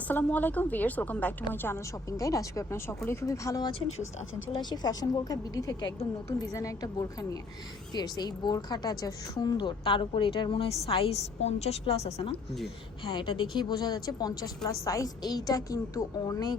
আসসালামু আলাইকুম viewers, welcome back to my channel shopping guide. আজকে আপনারা সকলেই খুবই ভালো আছেন, সুস্থ আছেন। চলে আসি ফ্যাশন বোরখা বিডি থেকে একদম নতুন ডিজাইনের একটা বোরখা নিয়ে। ভিউয়ার্স, এই বোরখাটা যা সুন্দর, তার উপর এটার মনে হয় সাইজ 50 প্লাস আছে না? জি হ্যাঁ, এটা দেখেই বোঝা যাচ্ছে 50 প্লাস সাইজ। এইটা কিন্তু অনেক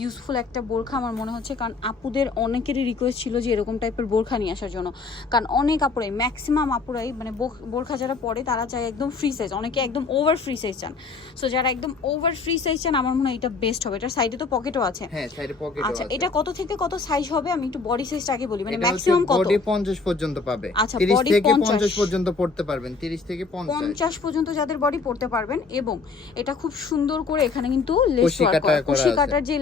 ইউজফুল একটা বোরখা আমার মনে হচ্ছে, কারণ আপুদের অনেকেরই রিকোয়েস্ট ছিল যে এরকম টাইপের বোরখা নিয়ে আসার জন্য। কারণ অনেক আপুরাই, ম্যাক্সিমাম আপুরাই মানে বোরখা যারা পরে তারা চায় একদম ফ্রি সাইজ, অনেকে একদম ওভার ফ্রি সাইজ চান। সো যারা একদম ওভার ফ্রি সাইজ চান, আমার মনে হয় এটা বেস্ট হবে। এটার সাইডে তো পকেটও আছে। হ্যাঁ, সাইডে পকেটও আচ্ছা, আছে। এটা কত থেকে কত সাইজ হবে? আমি একটু বডি সাইজটা আগে বলি, মানে এটা ম্যাক্সিমাম কত? বডি 50 পর্যন্ত পাবে। আচ্ছা, 30 বডি থেকে 50 50 পর্যন্ত পড়তে পারবেন। 30 থেকে 50 পর্যন্ত যাদের বডি পড়তে পারবেন। এবং এটা খুব সুন্দর করে এখানে কিন্তু লেস কুশি ওয়ার্ক কাটা করা, করা কুশি আছে। কাটার যে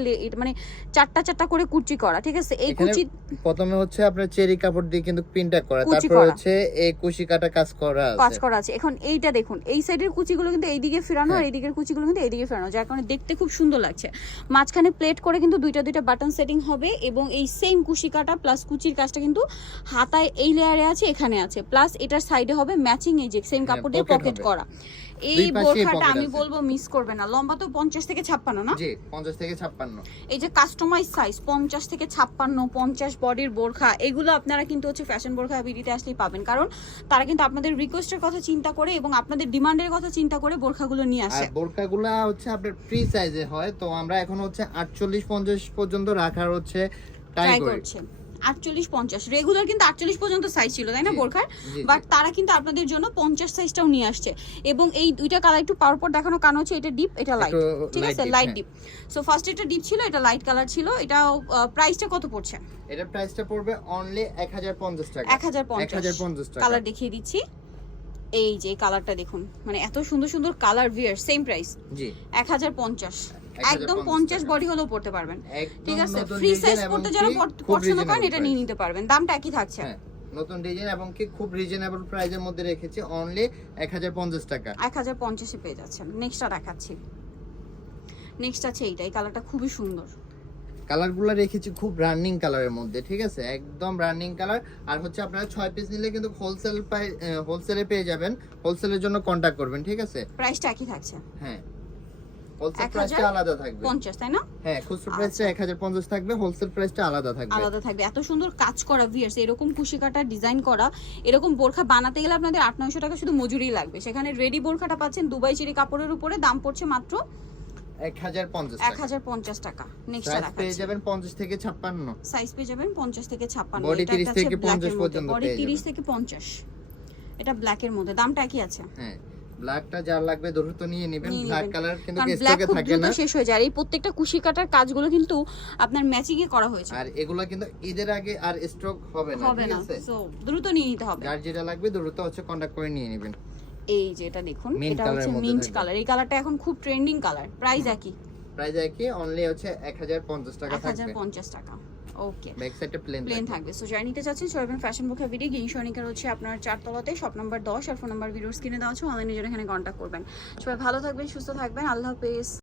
মানে চারটা চারটা করে কুচি করা, ঠিক আছে? এই এখানে কুচি প্রথমে হচ্ছে আপনার চেরি কাপড় দিয়ে কিন্তু পিনটা করা, কুচি তারপর করা। হচ্ছে এই কুশি কাটা কাজ করা কাজ আছে। করা আছে। এখন এইটা দেখুন, এই সাইডের কুচিগুলো কিন্তু এইদিকে ফেরানো, আর হ্যাঁ। এইদিকের কুচিগুলো কিন্তু এইদিকে ফেরানো, যার কারণে দেখতে খুব সুন্দর লাগছে। মাঝখানে প্লেট করে কিন্তু দুইটা দুইটা বাটন সেটিং হবে, এবং এই সেম কুশি কাটা প্লাস কুচির কাজটা কিন্তু হাতায় এই লেয়ারে আছে, এখানে আছে, প্লাস এটার সাইডে হবে ম্যাচিং এই যে সেম কাপড় দিয়ে pocket পকেট হবে। করা। এই দুই পাশেই বোরখাটা pocket আমি আছে। বলবো মিস করবে না। লম্বা তো 50 থেকে 56 না? জি, 50 থেকে 56। এই যে কাস্টমাইজ সাইজ 50 থেকে 56, 50 বডির বোরখা, এগুলো আপনারা কিন্তু হচ্ছে ফ্যাশন বোরখা বিডিতে আসলেই পাবেন, কারণ তারা কিন্তু আপনাদের রিকোয়েস্টের কথা চিন্তা করে এবং আপনাদের ডিমান্ডের কথা চিন্তা করে বোরখাগুলো নিয়ে আসে। আর বোরকাগুলা হচ্ছে আপনার ফ্রি সাইজে হয়, তো আমরা এখন হচ্ছে 48 50 পর্যন্ত রাখার হচ্ছে ট্রাই করছি। 48 50 রেগুলার কিন্তু 48 পর্যন্ত সাইজ ছিল, তাই না বোরখার? বাট তারা কিন্তু আপনাদের জন্য 50 সাইজটাও নিয়ে আসছে। এবং এই দুইটা কালার একটু পাওয়ার দেখানো, কারণ হচ্ছে এটা ডিপ, এটা লাইট, ঠিক আছে? Light deep. সো ফার্স্ট এটা ডিপ ছিল, এটা লাইট কালার ছিল। এটা প্রাইসটা কত পড়ছে? এটা প্রাইসটা পড়বে অনলি 1050 টাকা। 1050 টাকা। কালার দেখিয়ে দিচ্ছি। এই যে কালারটা দেখুন, মানে এত সুন্দর সুন্দর কালার। ভিয়ার, সেম প্রাইস জি 1050, একদম 1050 50 বডি হলেও পড়তে পারবেন, ঠিক আছে? নতুন ফ্রি সাইজ ডিজাইন পড়তে এবং যারা খুব পছন্দ করেন reasonable এটা নিয়ে নিতে পারবেন। দামটা একই থাকছে। হ্যাঁ, নতুন ডিজাইন এবং কি খুব রিজনেবল প্রাইসের মধ্যে রেখেছি, অনলি 1050 টাকা। 1050 এ পেয়ে যাচ্ছেন। নেক্সটটা দেখাচ্ছি। নেক্সট আছে এইটা, এই কালারটা খুবই সুন্দর। কালারগুলো রেখেছি খুব রানিং কালারের মধ্যে, ঠিক আছে? একদম রানিং কালার। আর হচ্ছে আপনারা 6 পিস নিলে কিন্তু হোলসেলে পেয়ে যাবেন। হোলসেলের জন্য কন্টাক্ট করবেন, ঠিক আছে? প্রাইসটা একই থাকছে। হ্যাঁ, হোলসেল প্রাইসটা আলাদা থাকবে। 50, তাই না? হ্যাঁ, খুচরা প্রাইসটা 1050 থাকবে, হোলসেল প্রাইসটা আলাদা থাকবে। আলাদা থাকবে। এত সুন্দর কাজ করা ভিয়ার্স, এরকম কুশি কাটা ডিজাইন করা, এরকম বোরখা বানাতে গেলে আপনাদের 800-900 টাকা শুধু মজুরি লাগবে। সেখানে রেডি বোরখাটা পাচ্ছেন দুবাই চেরি কাপড়ের উপরে, দাম পড়ছে মাত্র 1050 টাকা। 1050 টাকা। নেক্সট সাইজ পেয়ে দেখাচ্ছি। যাবেন 50 থেকে 56। সাইজ পেয়ে যাবেন 50 থেকে 56। বডি এটা 30 একটা থেকে আছে ব্ল্যাকের 50 মধ্যে, পর্যন্ত বডি পেয়ে 30 যাবেন। থেকে 50। এটা ব্ল্যাকের মধ্যে, দামটা কি আছে? হ্যাঁ, ব্ল্যাকটা যার লাগবে দ্রুত নিয়ে নেবেন। নিয়ে ব্ল্যাক নেবেন। কালার কিন্তু কারণ ব্ল্যাক স্টকে খুব থাকে দ্রুত না। শেষ হয়ে যায়। আর এই প্রত্যেকটা কুশি কাটার কাজগুলো কিন্তু আপনার ম্যাচিং এ করা হয়েছে, আর এগুলা কিন্তু ঈদের আগে আর স্টক হবে না, হবে ঠিক না। আছে? সো দ্রুত নিয়ে নিতে হবে। যার যেটা লাগবে দ্রুত হচ্ছে কন্টাক্ট করে নিয়ে নেবেন। এই যে এটা দেখুন, Mint এটা colour হচ্ছে এর মধ্যে মিন্ট থাকবে। কালার। এই কালারটা এখন খুব ট্রেন্ডিং কালার। প্রাইস একই, প্রাইস একই, অনলি হচ্ছে 1050 টাকা থাকবে। 1050 টাকা। ওকে, ব্যাক সাইডে প্লেন প্লেন থাকবে। সো যারা নিতে চাচ্ছেন চলে আসবেন ফ্যাশন বোরখা ভিডি, গিংসনিকার হচ্ছে আপনার 4 তলাতে, শপ নাম্বার 10, আর ফোন নাম্বার ভিডিওর স্ক্রিনে দেওয়া আছে। অনলাইনে জন্য এখানে কন্ট্যাক্ট করবেন। সবাই ভালো থাকবেন, সুস্থ থাকবেন। আল্লাহ হাফেজ।